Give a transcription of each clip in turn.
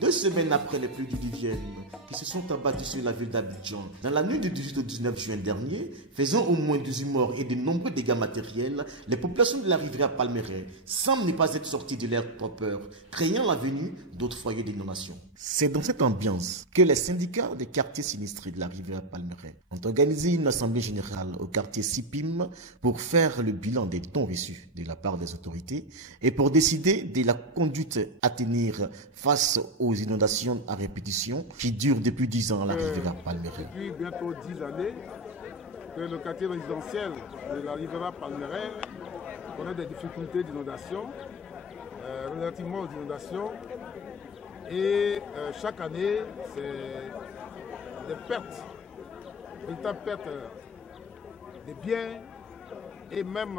2 semaines après les pluies diluviennes qui se sont abattues sur la ville d'Abidjan, dans la nuit du 18 au 19 juin dernier, faisant au moins 18 morts et de nombreux dégâts matériels, les populations de la rivière Palmeraie semblent ne pas être sorties de leur torpeur, craignant la venue d'autres foyers d'inondation. C'est dans cette ambiance que les syndicats des quartiers sinistrés de la rivière Palmeraie ont organisé une assemblée générale au quartier Sipim pour faire le bilan des dons reçus de la part des autorités et pour décider de la conduite à tenir face aux inondations à répétition qui durent depuis 10 ans à la rivière Palmeraie. Depuis bientôt 10 années que le quartier résidentiel de la rivière Palmeraie connaît des difficultés d'inondation, relativement aux inondations. Et chaque année, c'est des pertes, véritables pertes de biens et même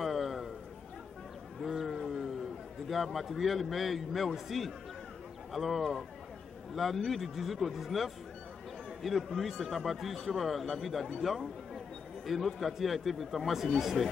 de dégâts matériels, mais humains aussi. Alors, la nuit du 18 au 19, une pluie s'est abattue sur la ville d'Abidjan et notre quartier a été véritablement sinistré.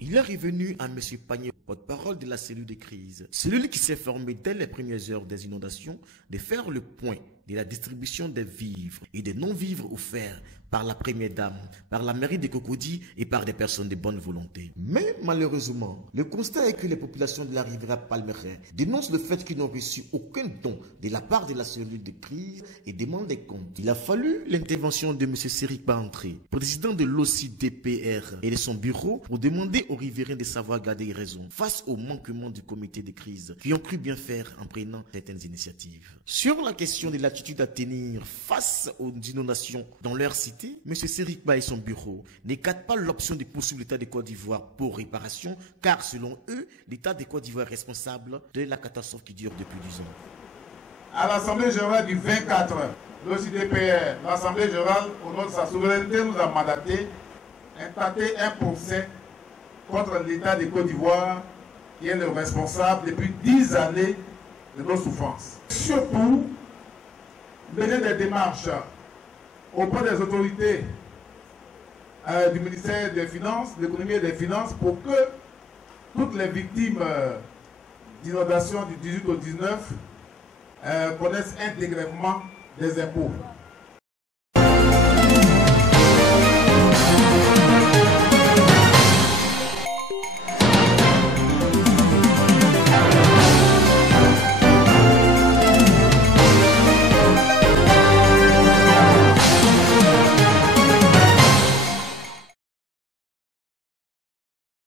Il est revenu à M. Pagné, porte-parole de la cellule de crise, cellule qui s'est formée dès les premières heures des inondations, de faire le point de la distribution des vivres et des non-vivres offerts par la première dame, par la mairie de Cocody et par des personnes de bonne volonté. Mais malheureusement, le constat est que les populations de la rivière Palmeraie dénoncent le fait qu'ils n'ont reçu aucun don de la part de la cellule de crise et demandent des comptes. Il a fallu l'intervention de M. Céric Bantré, président de l'OCDPR et de son bureau pour demander aux riverains de savoir garder raison face au manquement du comité de crise qui ont cru bien faire en prenant certaines initiatives. Sur la question de l'attitude à tenir face aux inondations dans leur cité, M. Céric Ba et son bureau n'écartent pas l'option de poursuivre l'État de Côte d'Ivoire pour réparation, car selon eux, l'État de Côte d'Ivoire est responsable de la catastrophe qui dure depuis 10 ans. À l'Assemblée générale du 24, l'OCDPR, l'Assemblée générale, au nom de sa souveraineté, nous a mandaté d'installer un procès contre l'État de Côte d'Ivoire, qui est le responsable depuis 10 années de nos souffrances. Surtout, mener des démarches auprès des autorités du ministère des Finances, de l'économie et des Finances, pour que toutes les victimes d'inondations du 18 au 19 connaissent un dégrèvement des impôts.